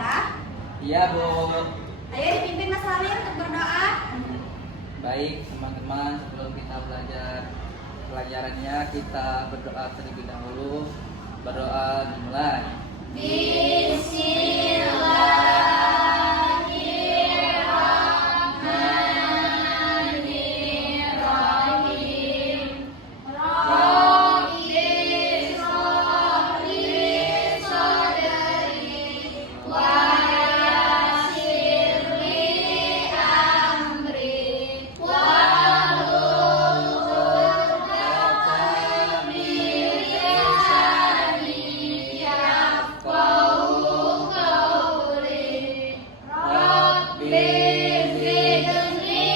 ya. Iya, Bu. Ayo dipimpin Mas Salim untuk berdoa. Baik, teman-teman, sebelum kita belajar pelajarannya, kita berdoa terlebih dahulu. Berdoa dimulai. Bismillahirrahmanirrahim. Rabbi shrah li sadri wa yassir li amri wahlul 'uqdatam min lisani yafqahu qawli. Rabbi zidni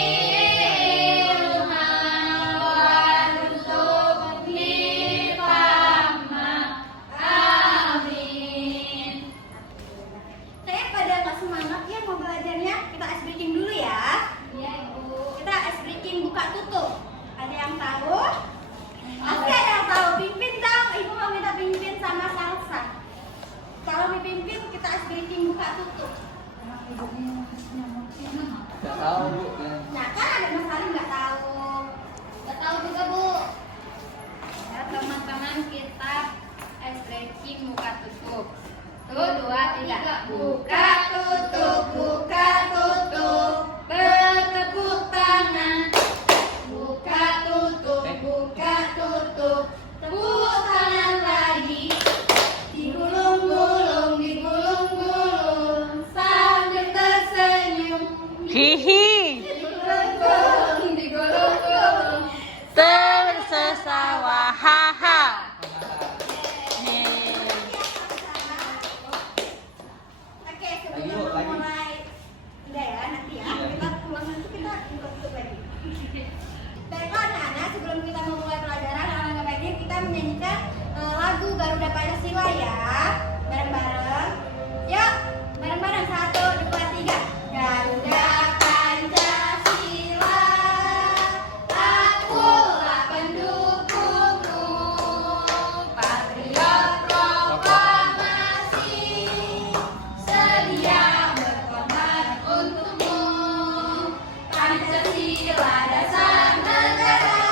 ilma warzuqni fahma. Amin. Saya pada nggak semangat ya mau belajarnya. Kita ice breaking dulu ya. Iya, Ibu. Kita ice breaking buka tutup. Ada yang tahu? Oke, ada yang tahu. Pimpin dong. Ibu mau minta pimpin sama Salsa. Kalau dipimpin kita ice breaking buka tutup. Gak tahu, Bu. Ya. Nah kan ada Mas Salim nggak tahu. Nggak tahu juga, Bu. Ya teman-teman, kita ice breaking buka tutup. Tuh, 2, 3. Buka tutup, buka tutup. Bertepuk tangan. Buka tutup, buka tutup. Tepuk tangan lagi. Digulung-gulung, digulung-gulung sambil tersenyum. Hihi, Digulung-gulung, digulung-gulung. tersesawa, haha. Oke, Lagi, sebelum Bu, lagi. mulai, udah ya nanti ya. Iya. Kita pulang nanti kita tutup lagi. Baiklah anak-anak, sebelum kita memulai pelajaran, alangkah baiknya kita menyanyikan lagu Garuda Pancasila ya, bareng-bareng. Yuk, bareng-bareng 1, 2, 3. Garuda Pancasila, akulah pendukungmu, patriot proklamasi, sedia berkorban untukmu. Pancasila dasar negara,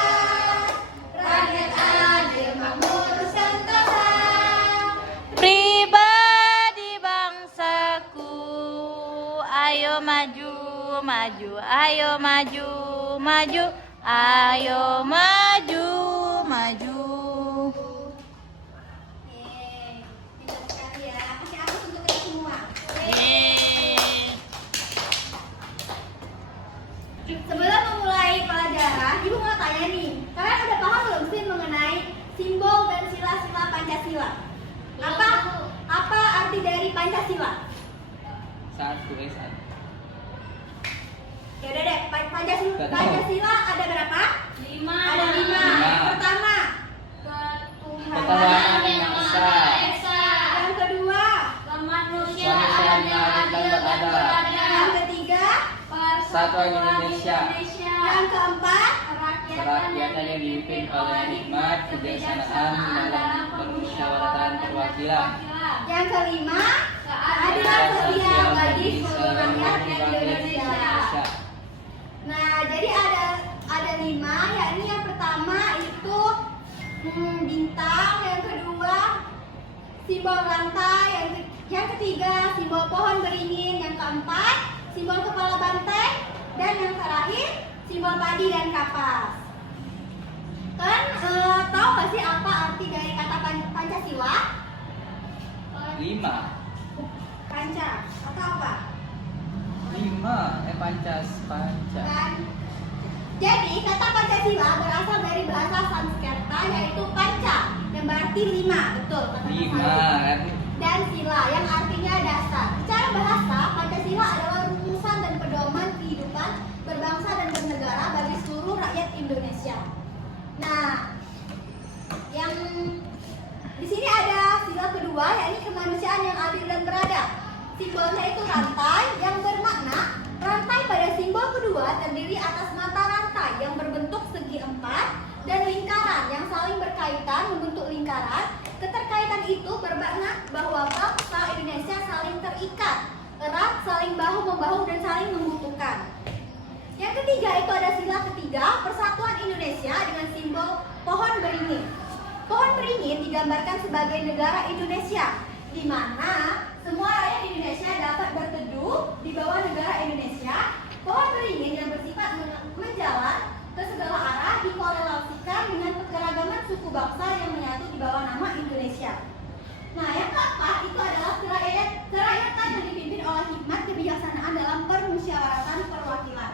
rakyat adil makmur sentosa. Pribadi bangsaku, ayo maju, maju, ayo maju, maju, ayo maju, maju. Pintar sekali ya. Kasih aku untuk kita semua. Sebelum memulai pelajaran, Ibu mau tanya nih, kalian udah paham belum sih mengenai simbol dan sila-sila Pancasila? Apa arti dari Pancasila? 1, satu. Ya udah deh, Pancasila, Gak tahu. Pancasila ada berapa? 5. Ada 5. Yang pertama, Ketuhanan yang esa. Yang kedua, Kemanusiaan yang adil dan beradab. yang ketiga, Persatuan Indonesia. yang keempat, Kerakyatan yang dipimpin oleh nikmat kebijaksanaan dalam permusyawaratan perwakilan. yang kelima, keadilan sosial bagi seluruh rakyat Indonesia. Nah, jadi ada 5, yakni yang pertama itu bintang, yang kedua simbol rantai, yang ketiga simbol pohon beringin, yang keempat simbol kepala banteng, dan yang terakhir simbol padi dan kapas. Kalian tahu gak sih apa arti dari kata Pancasila? 5. Panca atau apa? 5. Pancas. Kan? Jadi kata Pancasila berasal dari bahasa Sanskerta yaitu panca yang berarti 5, betul kata Mas 5. Salim. Dan sila yang artinya dasar. Secara bahasa, Pancasila adalah rumusan dan pedoman kehidupan berbangsa dan bernegara bagi seluruh rakyat Indonesia. Nah, yang di sini ada sila kedua, yakni kemanusiaan yang adil dan beradab. Simbolnya itu rantai yang bermakna rantai pada simbol kedua terdiri atas mata rantai yang berbentuk segi empat dan lingkaran yang saling berkaitan membentuk lingkaran. Keterkaitan itu bermakna bahwa bangsa Indonesia saling terikat bahu dan saling membutuhkan. Yang ketiga itu ada sila ketiga, persatuan Indonesia dengan simbol pohon beringin. Pohon beringin digambarkan sebagai negara Indonesia, di mana semua rakyat Indonesia dapat berteduh di bawah negara Indonesia. Pohon beringin yang bersifat menjalar ke segala arah dikorelasikan dengan kekeragaman suku bangsa yang menyatu di bawah nama Indonesia. Nah, yang keempat itu adalah kerakyatan yang dipimpin oleh hikmat kebijaksanaan dalam permusyawaratan perwakilan.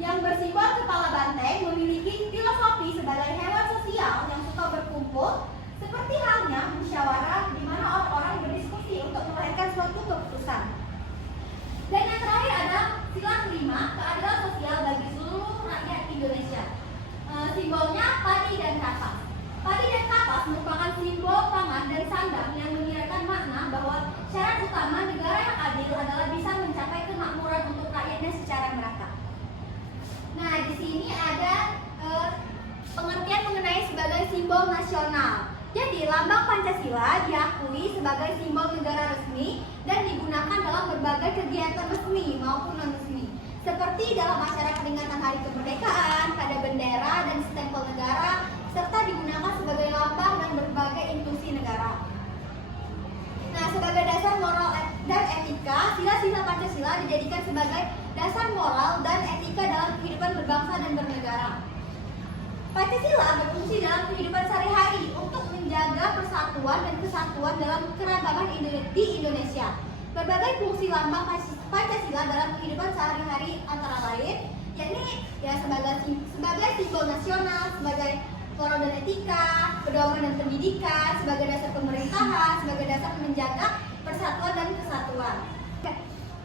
Yang bersimbol kepala banteng memiliki filosofi sebagai hewan sosial yang suka berkumpul, seperti halnya musyawarah di mana orang-orang berdiskusi untuk melahirkan suatu keputusan. Dan yang terakhir adalah sila kelima, keadilan sosial bagi seluruh rakyat Indonesia. Simbolnya padi dan kapas. Padi dan kapas merupakan simbol pangan dan sandang yang menyiratkan makna bahwa syarat utama negara yang adil adalah bisa mencapai kemakmuran untuk rakyatnya secara merata. Nah, di sini ada pengertian mengenai sebagai simbol nasional. Jadi, lambang Pancasila diakui sebagai simbol negara resmi dan digunakan dalam berbagai kegiatan resmi maupun non-resmi, seperti dalam acara peringatan Hari Kemerdekaan, pada bendera dan stempel negara, serta digunakan sebagai lambang dan berbagai institusi negara. Nah, sebagai dasar moral dan etika, sila-sila Pancasila dijadikan sebagai dasar moral dan etika dalam kehidupan berbangsa dan bernegara. Pancasila berfungsi dalam kehidupan sehari-hari untuk menjaga persatuan dan kesatuan dalam keragaman di Indonesia. Berbagai fungsi lambang Pancasila dalam kehidupan sehari-hari antara lain, yakni ya sebagai simbol nasional, sebagai moral dan etika, pedoman dan pendidikan, sebagai dasar pemerintahan, sebagai dasar menjaga persatuan dan kesatuan.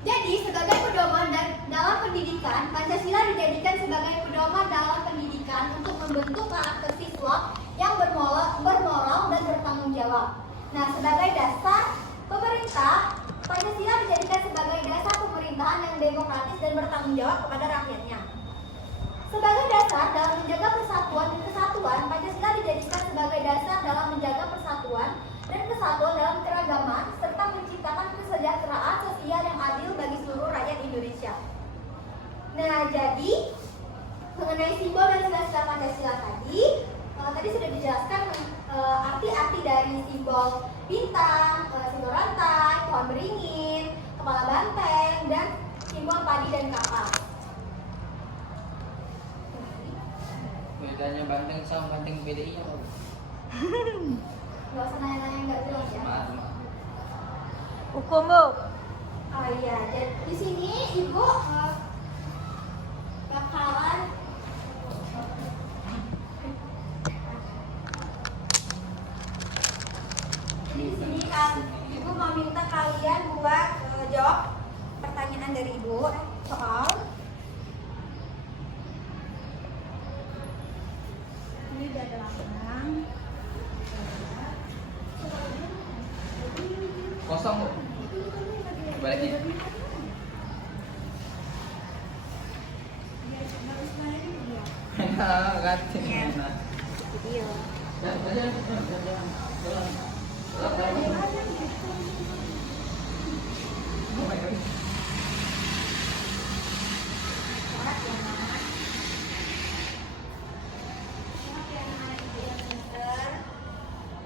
Jadi, sebagai pedoman dalam pendidikan, Pancasila dijadikan sebagai pedoman dalam pendidikan untuk membentuk karakter siswa yang bermoral dan bertanggung jawab. Nah, sebagai dasar pemerintah, Pancasila dijadikan sebagai dasar pemerintahan yang demokratis dan bertanggung jawab kepada rakyatnya. Sebagai dasar dalam menjaga persatuan dan kesatuan, Pancasila dijadikan sebagai dasar dalam menjaga persatuan dan kesatuan dalam keragaman serta menciptakan kesejahteraan sosial yang adil bagi seluruh rakyat Indonesia. Nah, jadi mengenai simbol dan sila-sila Pancasila tadi sudah dijelaskan arti-arti dari simbol bintang, simbol rantai, pohon beringin, kepala banteng, dan simbol padi dan kapas. Bedanya banteng sama banteng BDI apa? Gak usah nanya-nanya yang gak jelas ya. Hukum, Bu. Oh iya, dan di sini Ibu bakalan di sini Ibu mau minta kalian buat jawab pertanyaan dari Ibu soal ini udah ada lambang Kosong, Bu. Balikin. Enak, ganti. Enak. video.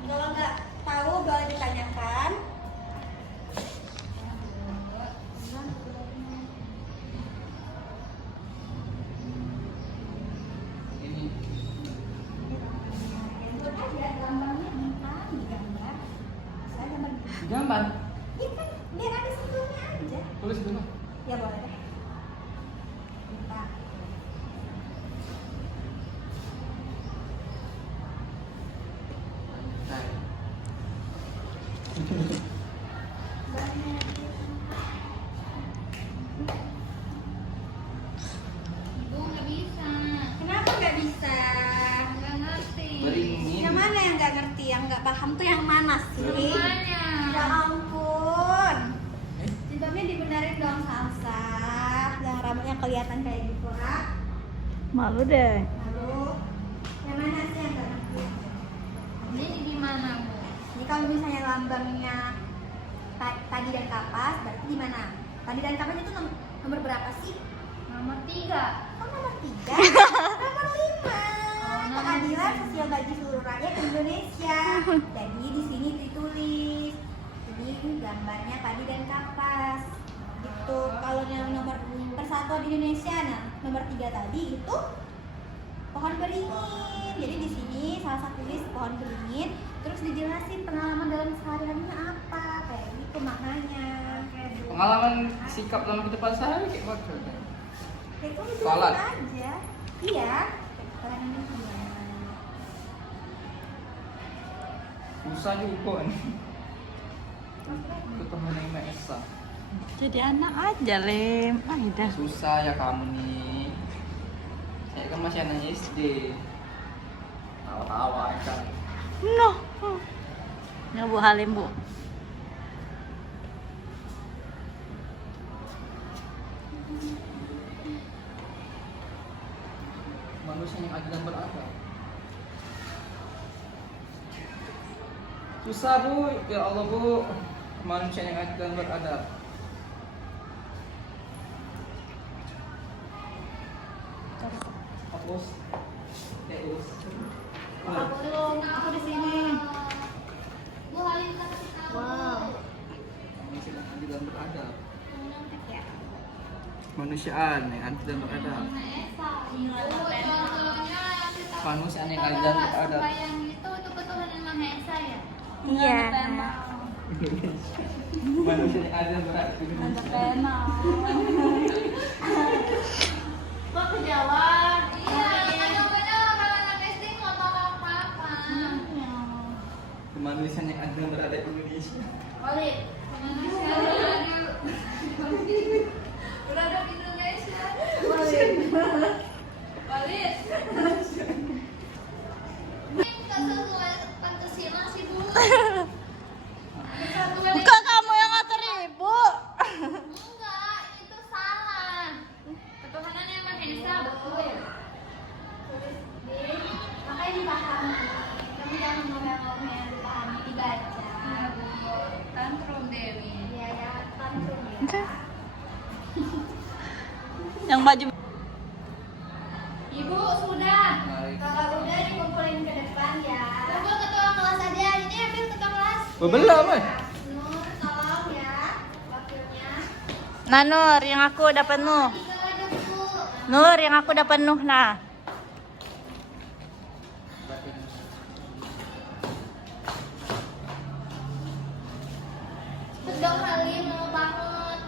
Kalau nggak tahu boleh ditanyakan. Gambar. Iya kan, biar ada simbolnya aja. Tulis dulu. Ya boleh deh. Minta. Ibu nggak bisa, Kenapa nggak bisa? nggak ngerti. Beringin. Yang mana yang nggak ngerti, yang nggak paham tuh yang mana sih? Semuanya. Ya ampun. Jilbabnya dibenerin dong, Salsa. Yang rambutnya kelihatan kayak gitu, Kak. Malu deh. Lalu, yang mana sih yang nggak ngerti? Ini di mana, Bu? Jadi kalau misalnya lambangnya tadi dan kapas, berarti di mana? Tadi dan kapan itu nomor berapa sih? Nomor 3. Oh, nomor 3. Nomor 5. Keadilan sosial bagi seluruh rakyat Indonesia. Jadi di sini ditulis. Ini gambarnya padi dan kapas. Gitu. Kalau yang nomor persatuan Indonesia, nah nomor 3 tadi itu pohon beringin. Jadi di sini salah satu list pohon beringin. Terus dijelasin pengalaman dalam sehari-harinya apa, kayak gitu maknanya. Pengalaman sikap dalam kehidupan sehari kayak apa? Kayak kamu Sholat. jelasin aja. Iya. Kalian ini gimana? Susah juga nih. Ketuhanan yang Maha Esa. Jadi anak aja, Lem. Udah. Susah ya kamu nih. Saya kan masih anak SD. Tawa-tawa kan. No. Ya Bu Halim, Bu. Manusia yang adil dan beradab. Susah Bu, ya Allah Bu. Manusia yang adil dan beradab. Hapus. Us. Aku di sini. Bu Halim kasih tahu. Wow. Manusia yang adil dan beradab. Ya. Manusiaan yang adil dan beradab. Manusia yang adil dan beradab. Yang itu ketuhanan Maha Esa ya? Iya. Manusia yang adil dan beradab. Kok kejawab? Iya, kadang-kadang kalau anak SD nggak tahu apa-apa. Kemanusiaan yang adil dan beradab Indonesia. Walid, Indonesia beradab Indonesia. Walid. Nggak sesuai Pancasila sih Bu. Bukan kamu yang ngatur ibu. Enggak, itu salah. Ketuhanan yang Maha Esa betul. Makanya dipahami. Kamu jangan ngomong-ngomong yang dipahami, dibaca. Tantrum Dewi. Iya ya, tantrum ya. Yang baju. Ibu sudah. Baik. Kalau udah dikumpulin ke depan ya. Tunggu ketua kelas aja. Ini ambil ketua kelas. Belum, Mas. Nur, tolong ya wakilnya. Nah Nur, yang aku udah penuh. Tiga aja Bu. Nur, yang aku udah penuh nah. Sedang Halim mau banget.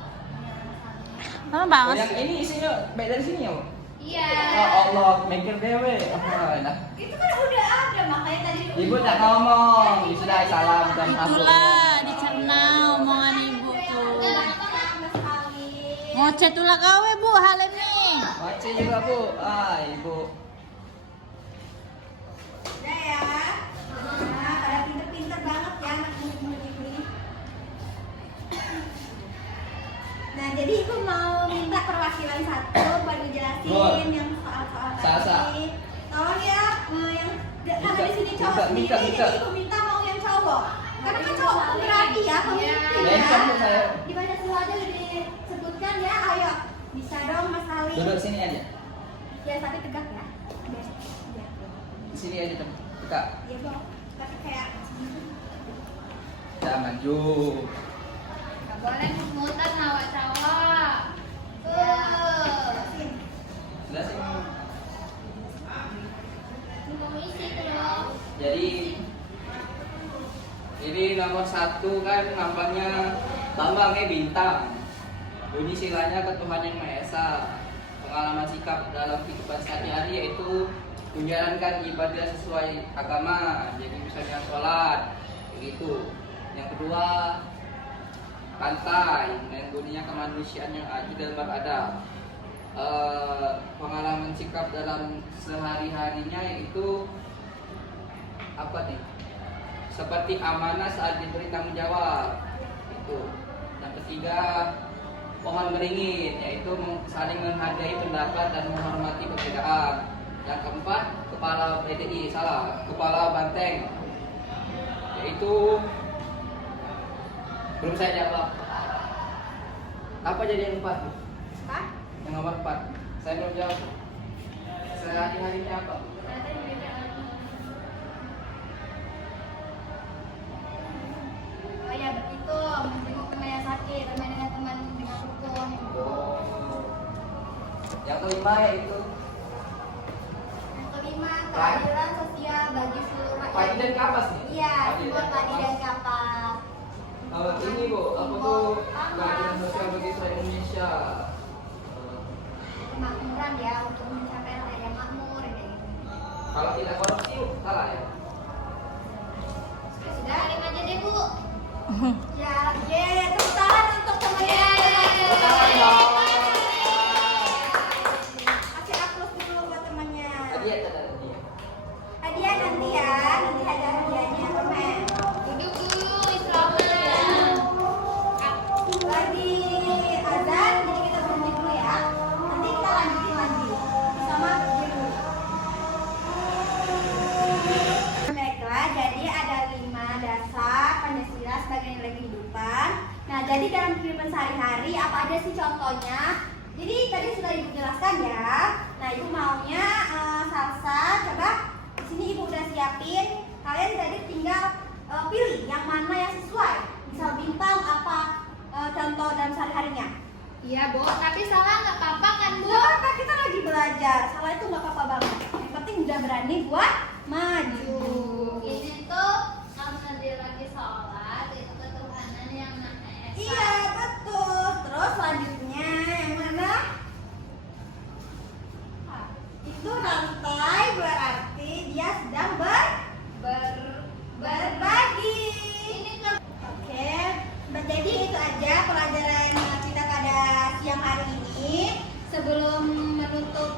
Lama Oh, banget. yang ini isinya baik dari sini ya, Bu? Iya. Oh Allah, mikir dewe. Nah. Itu kan udah ada makanya tadi. Ibu tak ngomong, sudah salam dan Itulah dicerna omongan ibu tuh. Ngoceh tulah gawe Bu Halim nih. Baca juga Bu. Ibu. Udah ya. Nah, pada pinter-pinter banget ya anak murid ini. Nah, jadi ibu mau minta perwakilan satu buat ngejelasin Boleh. yang soal-soal Sasa. tadi. Tolong ya, yang karena di sini cowok sendiri, minta. jadi ibu minta mau yang cowok. Karena kan cowok berarti ya, pemimpin Ya, ya. campur saya. Di banyak dulu aja udah disebutkan ya, ayo. Bisa dong Mas Ali. Duduk sini aja. Ya, tapi tegak ya. Biar. Ya. Sini aja, Kak. Iya dong, tapi kayak Jangan maju. Gak boleh mutan awak cowok. jelasin. Jelasin. Komisi dong. Jadi ini nomor 1 kan lambangnya lambangnya bintang. Bunyi silanya ketuhanan yang Maha Esa. Pengalaman sikap dalam kehidupan sehari-hari yaitu menjalankan ibadah sesuai agama, jadi misalnya sholat, begitu. Yang kedua pantai, dan bunyinya kemanusiaan yang adil dan beradab. Pengalaman sikap dalam sehari-harinya yaitu apa nih? Seperti amanah saat diberi tanggung jawab. Itu. Yang ketiga pohon beringin, yaitu saling menghargai pendapat dan menghormati perbedaan. Yang keempat kepala PDI, kepala banteng, yaitu belum saya jawab. Apa jadi yang 4? Apa? Yang nomor 4. Saya belum jawab. Sehari-harinya apa? Oh ya begitu, menjenguk teman yang sakit, bermain dengan teman dengan rukun. Oh. Yang kelima yaitu Yang kelima, keadilan sosial bagi seluruh padi rakyat. dan kapas nih. Iya, simbol padi dan kapas. Ini Bu, apa tuh keadilan sosial bagi seluruh Indonesia? Kemakmuran ya untuk mencapai rakyat yang makmur kayak gitu. Kalau tidak korupsi, salah ya? Sudah, kalian aja deh Bu. Ya, tepuk tangan untuk temannya. Tangan dong. Kasih aplaus dulu buat temannya. Hadiah ada hadiah. Hadiah nanti ya, nanti ada hadiahnya teman. Duduk dulu, istirahat. Lagi azan, jadi kita berhenti dulu ya. Nanti kita lanjutin lagi sama dulu. Baiklah, jadi ada 5 dasar Pancasila sebagai nilai kehidupan. Nah, jadi dalam kehidupan sehari-hari apa aja sih contohnya? Jadi tadi sudah Ibu jelaskan ya. Nah, Ibu maunya salsa. Coba di sini Ibu udah siapin. Kalian tadi tinggal pilih yang mana yang sesuai. Misal bintang apa contoh dalam sehari-harinya. Iya, Bu. Tapi salah nggak apa-apa kan, Bu? Gak apa-apa, kita lagi belajar. Salah itu nggak apa-apa banget. Yang penting udah berani buat maju. Ini tuh karena dia lagi sholat, itu ketuhanan yang Maha Esa. Iya, betul. Terus selanjutnya yang mana? Itu rantai berarti dia sedang berbagi. Ini kan Oke, jadi itu aja pelajaran kita pada siang hari ini. Sebelum menutup